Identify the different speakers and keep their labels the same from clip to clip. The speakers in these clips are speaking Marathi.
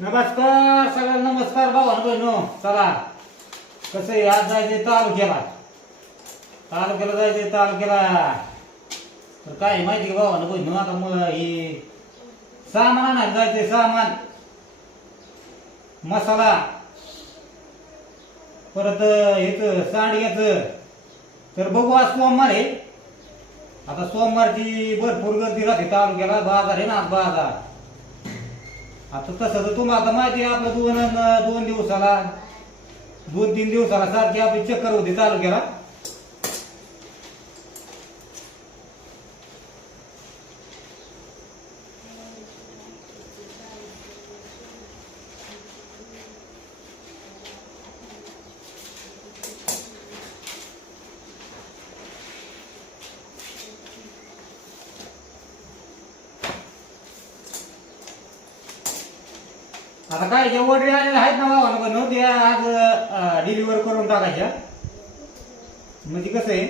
Speaker 1: नमस्कार सगळ्यांना नमस्कार भावान बहिणो. चला. कसं आहे? आज जायचंय तालुक्याला. तालुक्याला जायचंय तालुक्याला. तर काय आहे माहिती का भावान बहिणो? आता मग हे सामान आणायला जायचंय सामान. मसाला. परत हेच सांडग्याचं. तर बघू आज सोमवार आहे. आता सोमवारची भरपूर गर्दी राहते तालुक्याला. बाजार आहे ना आज बाजार. आता तसं तर तुम्हाला आता माहिती आहे आपलं दोन दोन दिवसाला दोन तीन दिवसाला सारखी आपली चक्कर होती चालू केला काय जे ऑर्डर आलेले आहेत ना भावानं बनव ते आज डिलिव्हर करून टाकायच्या. म्हणजे कसं आहे?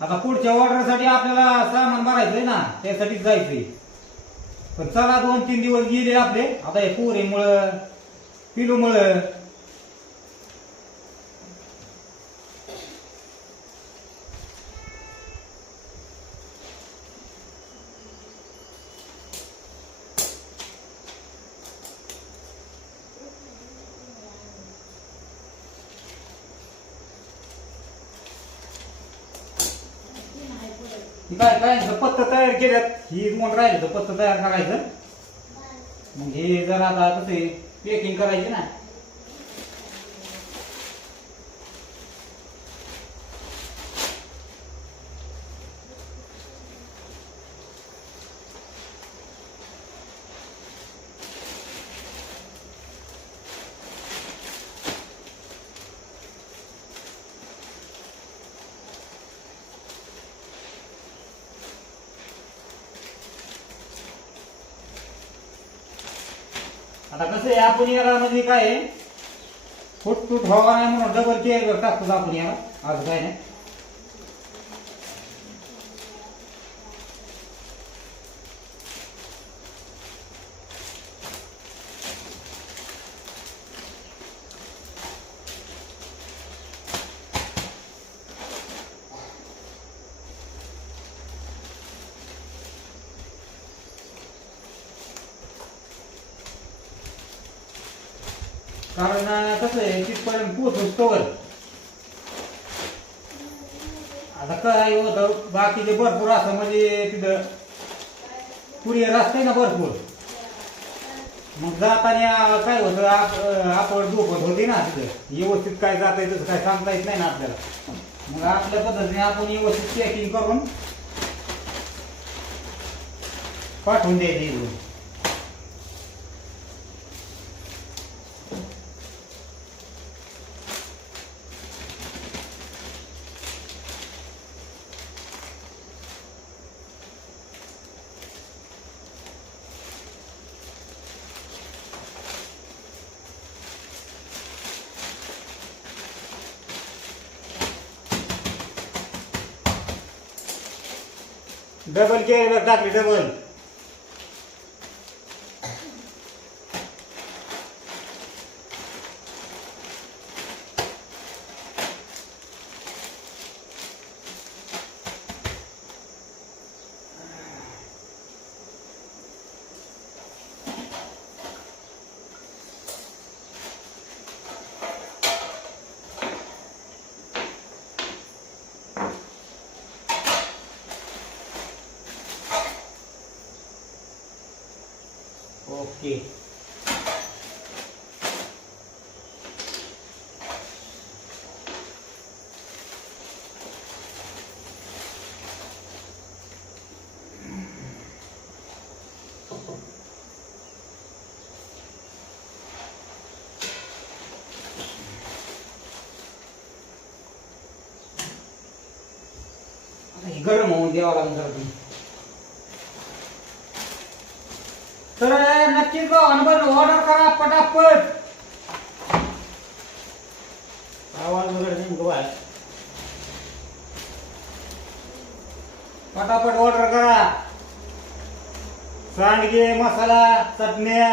Speaker 1: आता पुढच्या ऑर्डरसाठी आपल्याला सामान भरायचंय ना त्यासाठीच जायचंय. पण चला दोन तीन दिवस गेले आपले. आता हे पोरीमुळं पिलूमुळं काय काय पत्ता तयार केल्यात. ही म्हणून राहिलं तर पत्ता तयार करायचं. मग हे जर आता कसं पेकिंग करायची ना आता कसं आहे आपण याला म्हणजे काय फुट फुट हवा नाही म्हणून डबल केअर टाकतो आपण याला आज काय नाही. कारण कसं आहे तिथपर्यंत पोहोचूच तोवर आता काय होतं बाकीचे भरपूर असं म्हणजे तिथं कुरिअर असते ना भरपूर. मग जाताना काय होतं आप आपण झोपत होती ना तिथं. व्यवस्थित काय जाता येतं काय सांगता येत नाही ना आपल्याला. मग आपल्या पद्धतीने आपण व्यवस्थित चेकिंग करून पाठवून द्यायची डबल केअर टाकली डबल. ओके आता हे गरम होऊन द्यावं लागेल जरा ते. तर नक्कीच अनुभव ऑर्डर करा पटापट. आवाज वगैरे नेमकं पटापट ऑर्डर करा. सांडगे मसाला चटण्या.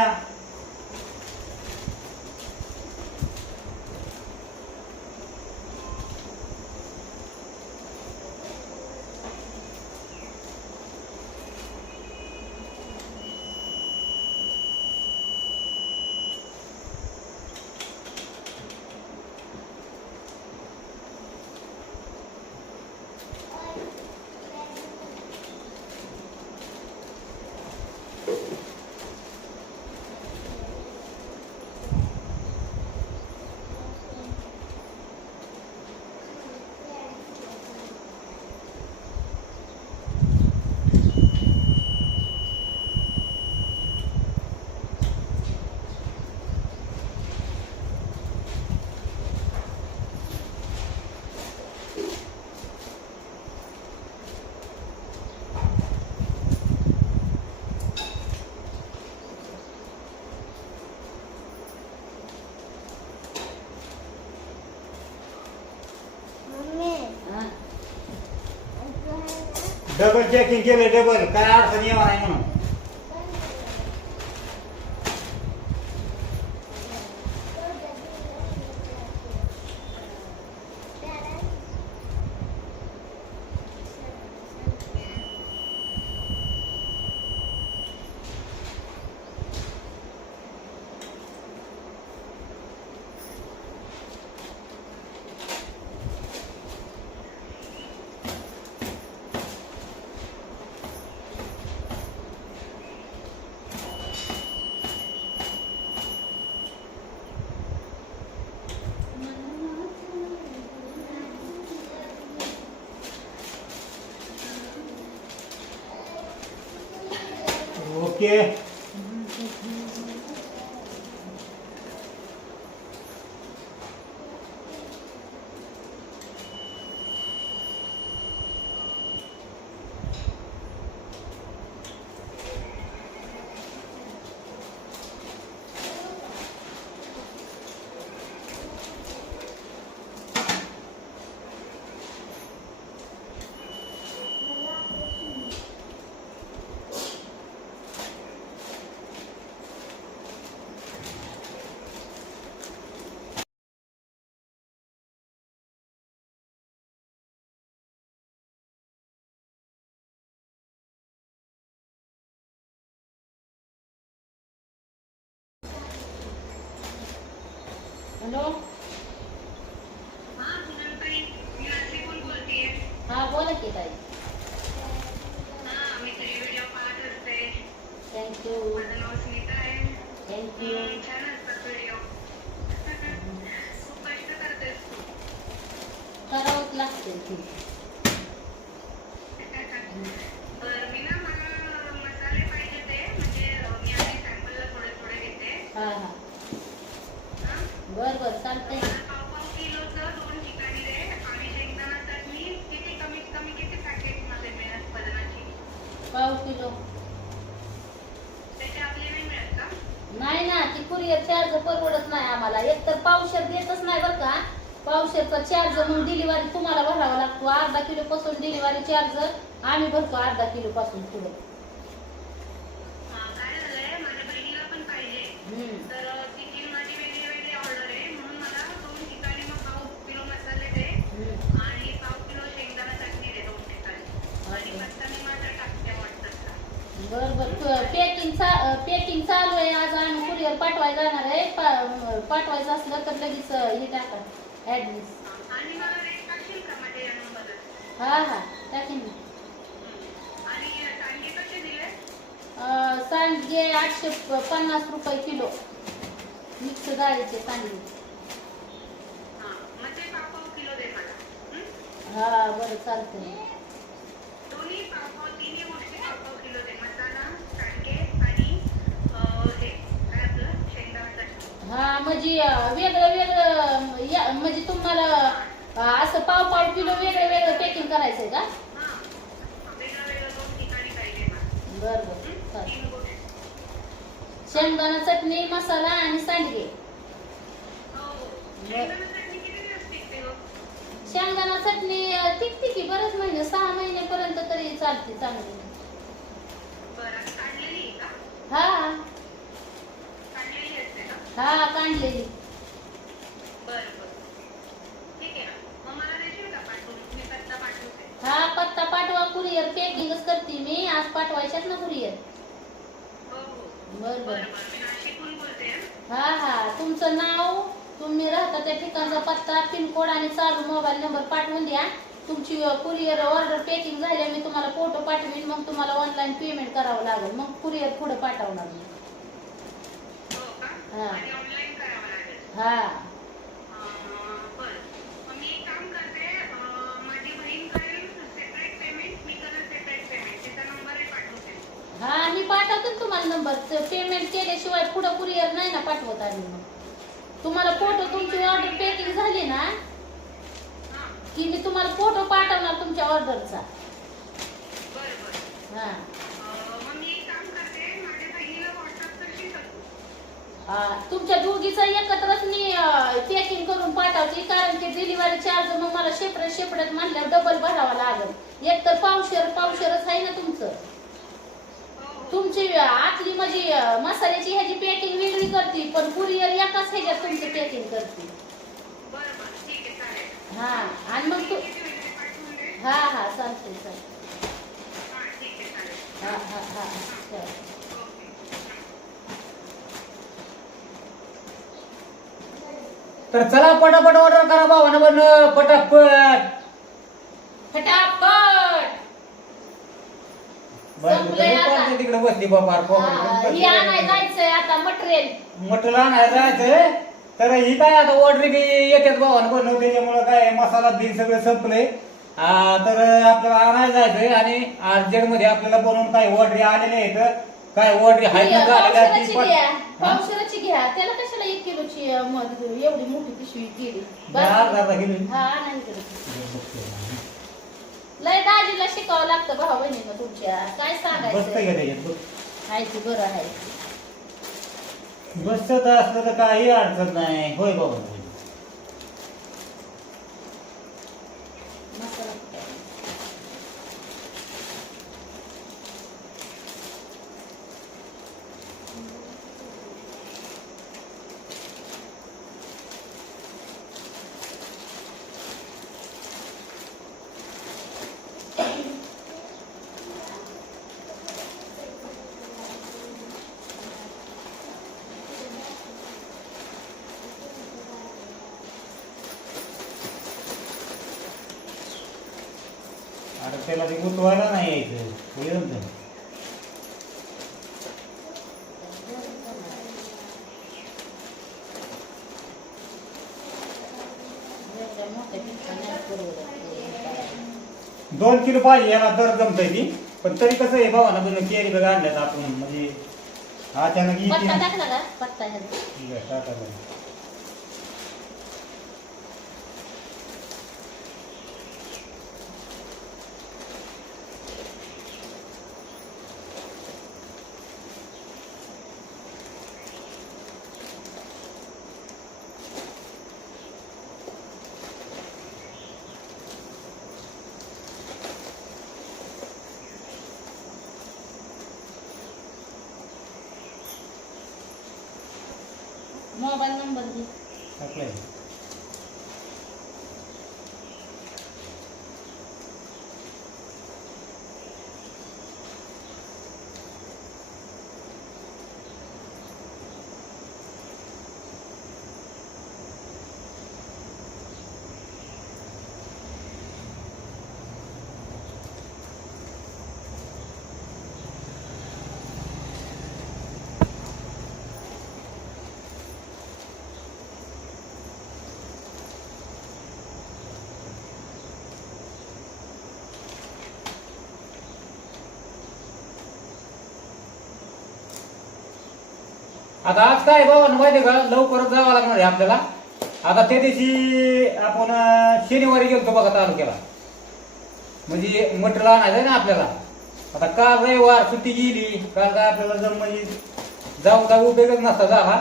Speaker 1: डबल चेकिंग केलं डबल काय अडचण येणार नाही म्हणून. ओके.
Speaker 2: हॅलो
Speaker 3: हा.
Speaker 2: हा बोला की ताई
Speaker 3: हा, मी तुझे व्हिडिओ पाहत असते.
Speaker 2: थँक्यू
Speaker 3: माझं नाव स्मिता आहे.
Speaker 2: थँक्यू
Speaker 3: हम्म, छान असतात व्हिडिओ. खूप कष्ट करतेस तू.
Speaker 2: करावंच लागते
Speaker 3: बरं, मी ना मला मसाले पाहिजे ते, म्हणजे अं, मी आधी सॅम्पलला थोडे थोडे घेते.
Speaker 2: हा हा
Speaker 3: हा?
Speaker 2: बर बर चालतंय
Speaker 3: मला पाव पाव किलोचं दोन ठिकाणी दे आणि शेंगदाणा चटणी किती कमीत कमी किती पॅकेटमध्ये मिळेल वजनाची?
Speaker 2: पाव किलो
Speaker 3: त्याचे आपले नाही मिळत का?
Speaker 2: नाही ना ती कुरिअर चार्ज परवडत नाही आम्हाला. एक तर पावशेर देतच नाही बरं का. पावशेरचा चार्ज मग डिलिव्हरी तुम्हाला भरावा लागतो. अर्धा किलो पासून डिलिव्हरी चार्ज आम्ही भरतो अर्धा किलो पासून पुढे. पाठवायला जाणार आहे. पाठवायचं असलं तर लगेच हे टाका. ऍडमिस हा हा. टाकीन सांडगे आठशे पन्नास रुपये किलो. मिक्स डाळीचे सांडगे.
Speaker 3: हा. हं?
Speaker 2: हा बरं चालतंय
Speaker 3: दोन्ही पाव पाव तिन्ही गोष्टी पाव पाव किलो दे मसाला कांदे आणि अं, हे काय आपलं शेंगदाणा चटणी
Speaker 2: हा म्हणजे वेगळं वेगळं या- म्हणजे तुम्हाला असं पाव पाव किलो वेगळं वेगळं पॅकिंग का?
Speaker 3: हा दोन ठिकाणी पाहिजे मला
Speaker 2: बरं बरं? चालतंय
Speaker 3: तीन गोष्टी
Speaker 2: शेंगदाणा चटणी मसाला आणि सांडगे.
Speaker 3: हो शेंगदाणा चटणी किती दिवस टिकते गं?
Speaker 2: शेंगदाणा चटणी अं, टिकते की बरेच महिने सहा महिन्यापर्यंत तरी चालते चांगली.
Speaker 3: बरं काढलेली आहे का?
Speaker 2: हा. हा काढलेली
Speaker 3: बरं बरं. ठीक आहे ना. मग मला देशील का पाठवून मी पत्ता पाठवते.
Speaker 2: हा पत्ता पाठवा कुरिअर. पॅकिंगच करते मी. आज पाठवायच्यात ना कुरिअर.
Speaker 3: हो हो.
Speaker 2: बर बर.
Speaker 3: बरं बरं. मी नाशिकहून बोलते हं.
Speaker 2: हा हा. तुमचं नाव तुम्ही राहता त्या ठिकाणचा पत्ता पिनकोड आणि चालू मोबाईल नंबर पाठवून द्या. तुमची कुरिअर ऑर्डर पॅकिंग झाली मी तुम्हाला फोटो पाठवीन मग तुम्हाला ऑनलाईन पेमेंट करावं लागेल. मग कुरिअर पुढे पाठवणार मी.
Speaker 3: हो का
Speaker 2: हा.
Speaker 3: आणि ऑनलाईन करावं लागेल.
Speaker 2: हा.
Speaker 3: अं, बरं. मग मी एक काम करते अं, माझी बहीण करेल सेपरेट पेमेंट मी करेल सेपरेट पेमेंट तिचा नंबरही पाठवते.
Speaker 2: हा मी पाठवते ना तुम्हाला नंबर पेमेंट केल्याशिवाय पुढे कुरिअर नाही ना पाठवत आम्ही मग. तुम्हाला फोटो तुमची ऑर्डर पॅकिंग झाली ना
Speaker 3: हां.
Speaker 2: की मी तुम्हाला फोटो पाठवणार तुमच्या ऑर्डरचा
Speaker 3: बरं बरं.
Speaker 2: हा
Speaker 3: अं, मग मी एक काम करते माझ्या बहिणीला व्हॉट्सअप करशील का तू
Speaker 2: आ, तुमच्या दोघीचं एकत्रच मी पॅकिंग करून पाठवते कारण की डिलिव्हरी चार्ज मग मला शेपरेट शेपड्यात म्हणल्यावर डबल भरावा लागेल. एक तर पावशेर पावशेरच आहे ना तुमचं? तुमची आतली म्हणजे मसाल्याची ह्याची पॅकिंग वेगळी करते पण कुरिअर एकाच ह्याच्यात तुमचं पॅकिंग करते. हा आणि मग तू हा हा चालते चालते
Speaker 3: हां ठीक
Speaker 2: हा हा हा हा चालेल.
Speaker 3: ओके
Speaker 1: तर चला पटापट ऑर्डर करा भावानं पण पटापट.
Speaker 2: फटाफट संपलंय आता.
Speaker 1: तिकडे बसली बाबा
Speaker 2: हा, ही आणाय जायचंय आता मटेरियल.
Speaker 1: म्हटलं आणायला जायचंय. तर ही काय आता ऑर्डर बी येतात भावानं बनव त्याच्यामुळं काय मसाला बिल सगळं संपलंय. आ, तर आपल्याला आणायला जायचंय आणि अर्जंटमध्ये आपल्याला बनवून काय ऑर्डर आलेले आहेत. काय ऑर्डर आहेत ना झालेल्या
Speaker 2: पावसाळ्याची
Speaker 1: ती पण-
Speaker 2: घ्या त्याला किलोची अं, मध एवढी मोठी पिशवी. हा नाही लय दाजीला शिकावं लागतं भाऊ बहिणीनं तुमच्या. काय
Speaker 1: बसतं
Speaker 2: सांगायचं
Speaker 1: का त्याच्यात? बस.
Speaker 2: आहे की बरं आहे.
Speaker 1: बसत असलं तर काही अडचण नाही. होय बाबा त्याला ते गुंतवायला नाही यायचं ना?
Speaker 2: नाही परवडत.
Speaker 1: दोन किलो पाहिजे याला दर जमतय ती पण तरी कसं आहे भावाला पण केरी बघ आणल्यात आपण म्हणजे अचानक येते
Speaker 2: पत्ता टाकला का पत्ता ह्याचा
Speaker 1: ठीक आहे, टाका बरं.
Speaker 2: मोबाईल नंबर दे
Speaker 1: आता आज काय बाबा माहिती का लवकरच जावं लागणार आहे आपल्याला. आता त्या दिवशी आपण शनिवारी गेलतो बघा तालुक्याला. म्हणजे मटेरियल आणायचं ना आपल्याला. आता काल रविवार सुट्टी गेली. काल काय आपल्याला जर म्हणजे जाऊ जाऊ उपयोगच नसता झाला.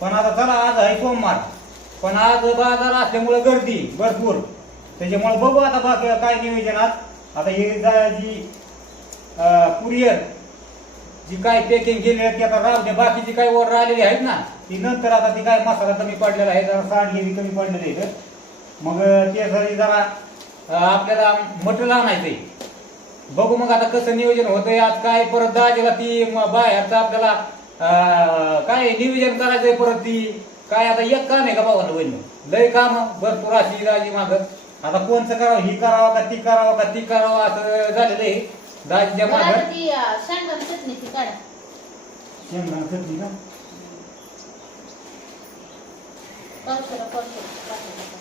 Speaker 1: पण आता चला आज आहे सोमवार. पण आज बाजार असल्यामुळे गर्दी भरपूर. त्याच्यामुळे बघू आता बाकी काय नियोजनात आता हे जी कुरिअर जी काय पॅकिंग केली आहे ती आता राहू दे. बाकीची काही ओर राहिलेली आहेत ना ती नंतर आता ती काय मसाला कमी पडलेला आहे जरा सांडगे कमी पडलेली आहे. मग त्यासाठी जरा आपल्याला मटेरियल आणायचंय. बघू मग आता कसं नियोजन होतंय. आज काय परत दाजेला ती म- बाहेरचं आपल्याला काय नियोजन करायचंय परत ती? काय आता एक काम आहे का भावाला बहिणी लय काम भरपूर अशी राजी माग. आता कोणचं करावं ही करावं का ती करावं का ती करावं असं झालेलं आहे. दाजीच्या
Speaker 2: बरं,
Speaker 1: माग
Speaker 2: आता ती अं, शेंगदाणा चटणी ती काढा
Speaker 1: शेंगदाणा चटणी का
Speaker 2: पावसाला पावसाला पावसाला.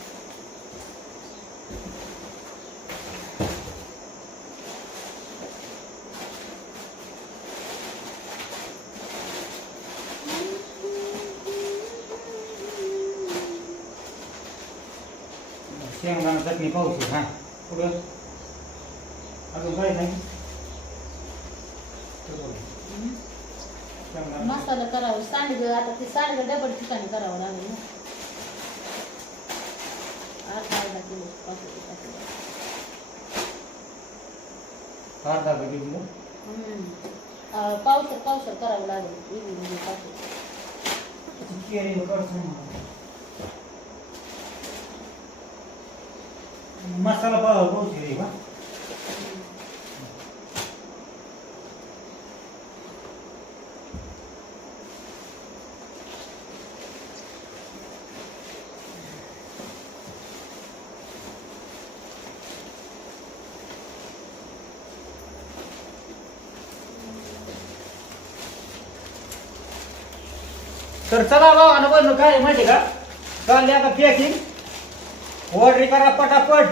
Speaker 1: शेंगदाणा चटणी पाऊस हा पुढं अजून काय नाही शेंगदाणा
Speaker 2: मसाला करावं सांडगं आता ते सांडगं डबल ठिकाणी करावं लागेल ना. अर्धा अर्धा किलो.
Speaker 1: अर्धा किलो
Speaker 2: पावसर पावसर करावं लागेल. पाकिट.
Speaker 1: केळी करतो मसाला पाव पाऊस का? तर चला भावानं बनलं काय माहिती का? चालले आता पॅकिंग ऑर्डर करा पटापट.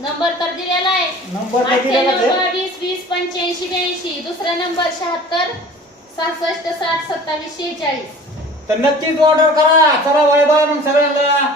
Speaker 2: नंबर तर दिलेला आहे.
Speaker 1: नंबर तर दिलेलाच आहे.
Speaker 2: अठ्ठ्याण्णव वीस वीस पंच्याऐंशी ब्याऐंशी. दुसरा नंबर शहात्तर सहासष्ट साठ सत्तावीस शेहेचाळीस.
Speaker 1: तर नक्कीच ऑर्डर करा. चला मग सगळ्यांना.